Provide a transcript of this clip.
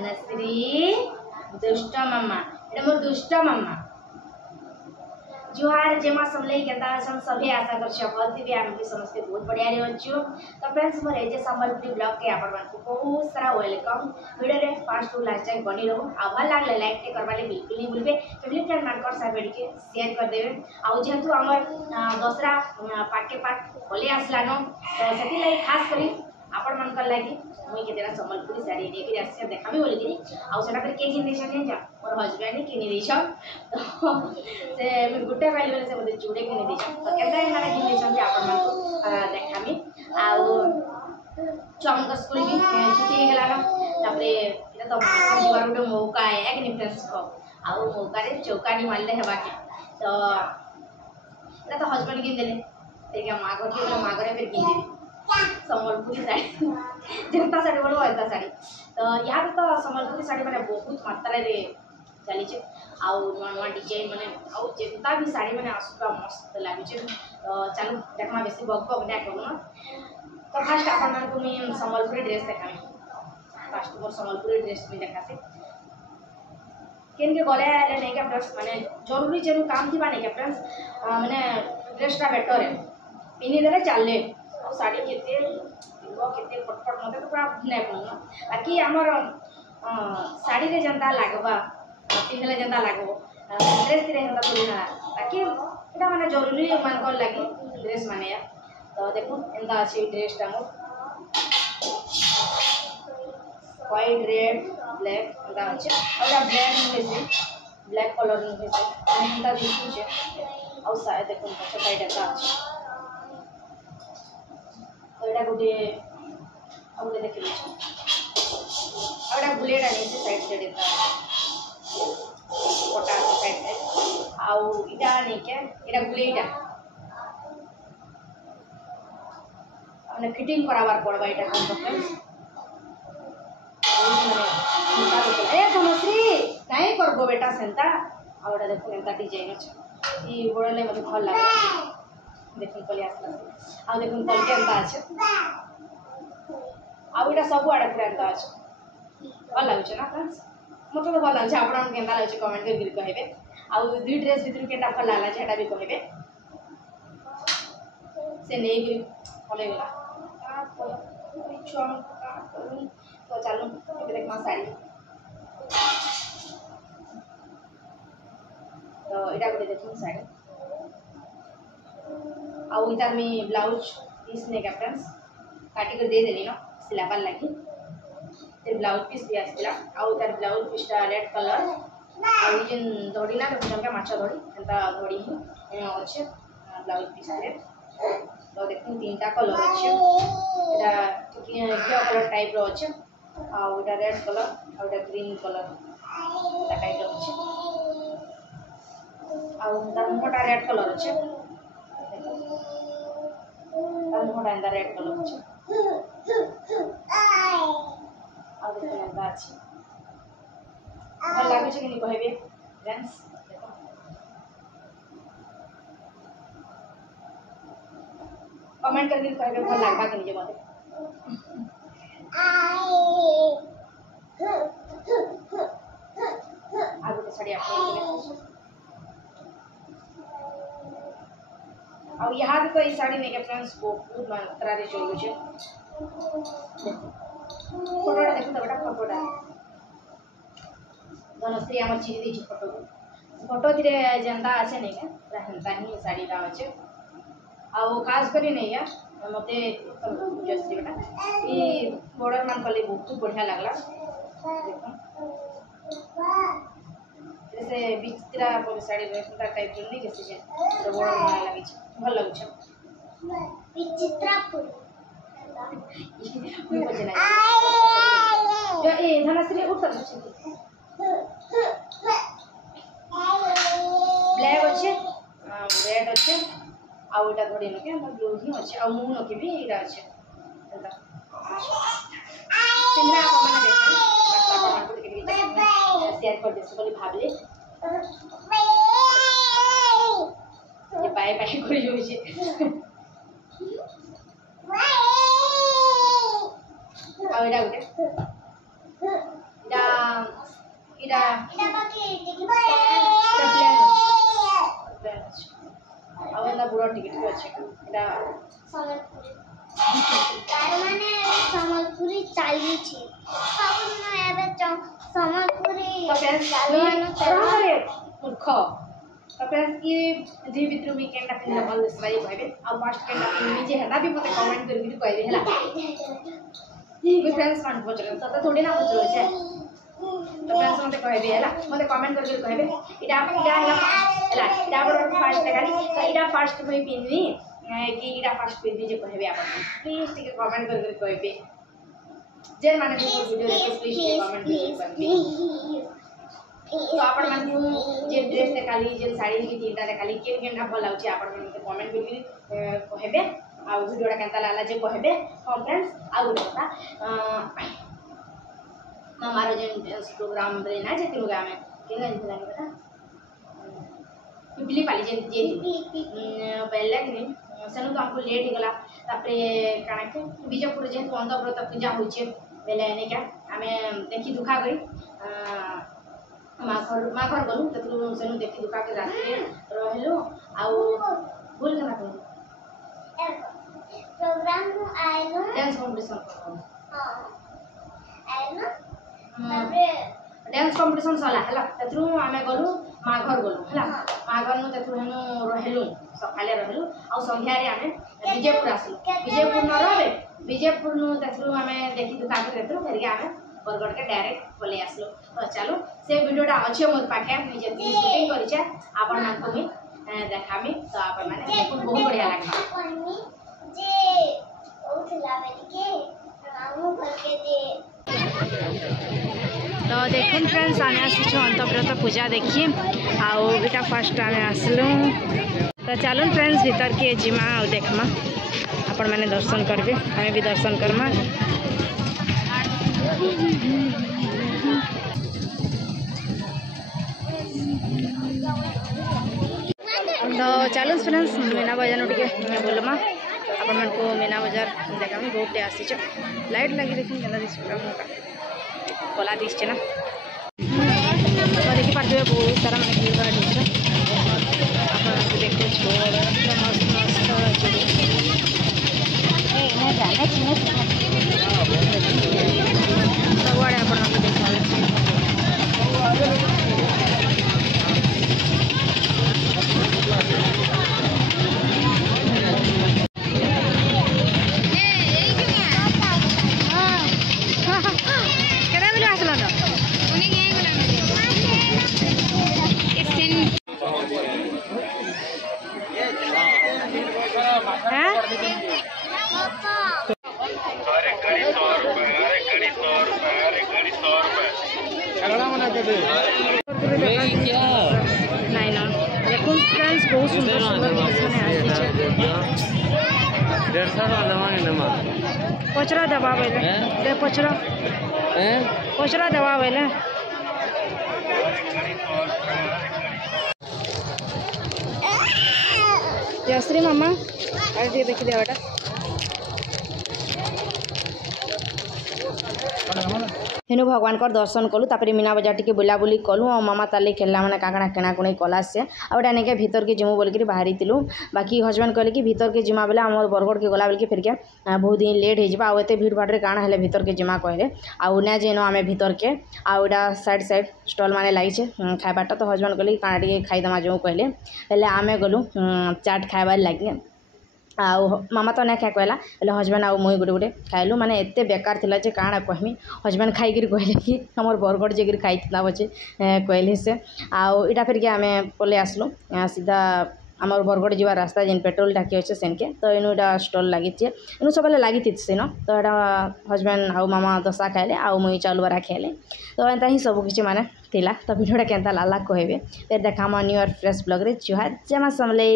धनश्री दुष्ट मामा एटा मोर दुष्ट मामा जुहार जेमा समले केता हम सभी आशा कर भलती भी आम भी समस्ते बहुत बढ़िया रे अच्छु तो फ्रेंड्स मोर एजे संबलपुरी ब्लॉग के आपण मानकु बहुत सारा वेलकम वीडियो रे फास्ट टू लास्ट तक बनी रहो आ भल लागले लाइक टे करवाले बिल्कुल नहीं भूलबे फैमिली फ्रेंड मानकर सा वीडियो के शेयर कर देबे आ जेहेतु हमर दसरा पाट के पाट होले आसलानो तो सेति लाइक खास करी आपण मानकर लागि मुई केतेरा संबलपुरी साड़ी लेके आसे देखाबी बोली कि आ सेटा पर के किन देछन जा मोर हस्बैंड किन देछ तो से गुटे पाइल बेले से मते चूड़े किन देछ तो केता एना किन देछन जे आपण मानको देखाबी आ चमक स्कूल भी छुट्टी हो गला ना तापरे एटा तो मानकर जीवार गोटे मौका है कि फ्रेंड्स को आ मौका रे चौकानी मारले हेबा के तो एटा तो हस्बैंड किन देले देखा माँ घर के माँ घरे फिर किन देली संबलपुरी साड़ी जनता साड़ी बोलो ऐसा साड़ी तो यहाँ पे तो संबलपुरी साड़ी मैंने बहुत मात्रा रे चली छे आउ नुआ नुआ डिजाइन माने आउ जेंता भी साड़ी माने आसुका मस्त लागे छे तो चलो देखना बेसी बक बक ना करूँ तो फास्ट अपन मन को मैं संबलपुरी ड्रेस देखामी फास्ट मोर संबलपुरी ड्रेस में देखा से केन के गले आले नहीं के फ्रेंड्स माने जरूरी जेनु काम थी नहीं के फ्रेंड्स माने ड्रेसटा बेटर है पिनी देले चलले साड़ी केते फटफट मत तो पूरा नहीं पड़ना बाकी आमर साड़ी रे जनता लागबा पिंधले जनता लागबो ड्रेस रे जनता थोड़ी ना बाकी एटा माने जरूरी मान को लागी ड्रेस माने तो देखो एंता अछि ड्रेस टा मो व्हाइट रेड ब्लैक एंता अछि और ब्लैक कलर में है एंता दिखु छे और शायद देखो पछे साइड एंता अछि तो एटा गोटे आ गोटे देखि लो आ एटा बुलेट आनी से साइड से देता कोटा से साइड से आउ इटा नहीं के एटा बुलेटा हमने फिटिंग कराबार पड़बा एटा हम फ्रेंड्स ए धनश्री काहे करबो बेटा सेंता आ एटा देखो एंता डिजाइन अछि ई बोडले मते भल लागे देखुन पली आसला आ देखुन पल के अंता আছে आ एटा सब आडे पूरा अंता আছে भल लागछ ना फ्रेंड्स मते तो भल लागछ आपण केंता लागछ कमेंट कर कहबे आ दुई ड्रेस भीतर केटा भल लागला छेटा भी कहबे से नै भी भले गेला आ छुआ का करू तो चलो देखमा साड़ी तो एटा गोटे देखुन साड़ी आउ इधर में ब्लाउज पीस ने का फ्रेंड्स काटी कर दे देली ना सिलाबार लगी ते ब्लाउज पीस दिया आसला आउ इधर ब्लाउज पीसटा रेड कलर आउ जिन धोड़ी ना का माछा धोड़ी एंता धोड़ी ही अच्छे ब्लाउज पीस रे तो देखो तीनटा कलर अच्छे एटा घिया कलर टाइप रो अच्छे आउ इधर रेड कलर आउ इधर ग्रीन कलर ता टाइप रो अच्छे आउ इधर मोटा रेड कलर अच्छे मोटा एंदा रेड कलर अछि आ देखो एंदा अछि भल लागे छै कि नहीं कहबे फ्रेंड्स देखो कमेंट करके कहबे भल लागबा कि नहीं मते आगु के साड़ी आपको और यहाँ भी तो ये साड़ी नहीं के फ्रेंड्स बहुत मात्रा रे चलू छे फोटोटा देखो तो बेटा फोटोटा धनश्री हमर चिरी दी फोटो धीरे जनता আছে नहीं के रहनता ही साड़ी ला আছে आ वो खास करी नहीं है मते जस्ती बेटा ई बॉर्डर मान कले बहुत बढ़िया लागला देखो जैसे बिचित्रा पर साड़ी रेसता टाइप जो नहीं जैसे तो बॉर्डर मान लागी छ भल लागु छ विचित्रापुर मुझे पता नहीं जो ए धनश्री उठ छ ब्लैक अच्छे रेड अच्छे आउ एटा घोड़ी नके हम ब्लू ही अच्छे आ मुंह नके भी एटा अच्छे एटा सिंगरा आप माने देखो बस आप को के शेयर कर दे बोली भाबले ये बाय बाय करी होई छे आ एटा गोटे एटा इटा अब बुढ़ा टिकट अच्छे इटा सम्बलपुरी चली मूर्ख तो फ्रेंड्स की जे भितर भी केनटा पिनले भल दिसला ये कहबे आ फर्स्ट केनटा पिनमी जे हेला भी मते कमेंट करके कहबे हेला कोई फ्रेंड्स मान पचरे तो थोड़ी ना पचरो छे तो फ्रेंड्स मते कहबे हेला मते कमेंट करके कहबे इटा हेला इटा बड़ फर्स्ट गाली तो इटा फर्स्ट में पिनमी कि इटा फर्स्ट पिनमी जे कहबे आपन प्लीज टिके कमेंट करके कहबे जे माने वीडियो देखे प्लीज कमेंट करके कहबे तो आपण मानू जे ड्रेस देखाली जे साड़ी की तीनटा देखाली केनटा भल लाउची आपण माने कमेंट करके कहबे आ वीडियोटा केनता लागला जे कहबे हम फ्रेंड्स आ गुटे कथा मामारो जे प्रोग्राम रे ना जेति होगा हमें केन गंजला बेटा पिपली पाली जे पहले कि सनु तो हमको लेट हो गला तापरे काना के बीजपुर जे अंधव्रत पूजा होचे बेले ने क्या हमें देखि दुखा गई माँ घर गलु तकरू सेनु देखि दुका के रास्ते रहलु आउ भूल कना कहू प्रोग्राम को आइलो डांस कंपटीशन हां आइलो तबरे डांस कंपटीशन सला हला तकरू आमे गलु माँ घर गलु हला माँ घर नु तकरू हेनु रहलु सकाले रहलु आउ संध्या रे आमे विजयपुर आसलु विजयपुर न रहबे विजयपुर नु तकरू आमे देखि दुका के तकरू फेर के आमे बरगढ़ के डायरेक्ट पले आसलो तो चलो से वीडियोटा अच्छे मोर पाखे मुझे शूटिंग करिछे आपन मान को देखामी तो आपन माने देखो बहुत बढ़िया लागबा जे ओथला बेली के मामू घर के जे तो देखुन फ्रेंड्स आने आसी अंतव्रत पूजा देखिए आउ बेटा फर्स्ट आने आसलु तो चलो फ्रेंड्स भीतर के जिमा आ देखमा आपन माने दर्शन करबे हमें भी दर्शन करमा तो चलो फ्रेंड्स मीना बाजार टे बोलमा अपन मन को मीना बाजार देखा बहुत आसी लाइट लगी देखिए क्या दिशा कला दिशे ना तो देखी पार्थे बहुत सारा मैं भीड़ आप देखो मस्त सबुआड़े आप देखा नहीं ना देखो फ्रेंड्स बहुत सुंदर पचरा दबा बेले पचरा दबा बेले जयश्री मामा अरे देखी दे बेटा हेनु भगवान को दर्शन कलु तापर मीना बजार टी बुलाबुली कलु और मामा ताली खेलला मैंने काकड़ा किणाकुणी कला से आउटा नहीं भीतर के जिमु बोल बाहरी थिलु बाकी हजबैंड कहले कि भीतर के जिमा बेले आम बरगढ़ के गला बेल फिर के बहुत दिन लेट हो आते भीड़ भाड़ में काଣା हेले भीतर के जिमा कहले आउ ना जेन आम भीतर के आउटा साइड साइड स्टल माने लगी खाइबाटा तो हजबैंड कहले काଣା टे खाईदमा जो कहले हेले आमे गलु चाट खाइबार लगे आउ मामा तो ना क्या कहला हेल्ले हजबैंड आउ मुई गोटे गोटे खाइलु माने एते बेकार थिला जे काଣା कहमी हजबैंड खाइक कहले कि हमर बरगढ़ जेगिर खाई बचे कहले से आउ इटा फिर के आमे पले आसलु सीधा आमर बरगढ़ जीवा रास्ता जेन पेट्रोल टाकी अच्छे सेनके तो इनु इटा स्टल लगी इनु सब लगी सेन तो यहाँ हजबैंड आउ मामा दशा खाइले आउ मुई चाउल बरा खाइले तो एंता ही सब किसी माने थिला तो वीडियोटा केनता लागला कहबे फिर देखा न्यू ईयर फ्रेश ब्लॉग रे जुहार जमा समले।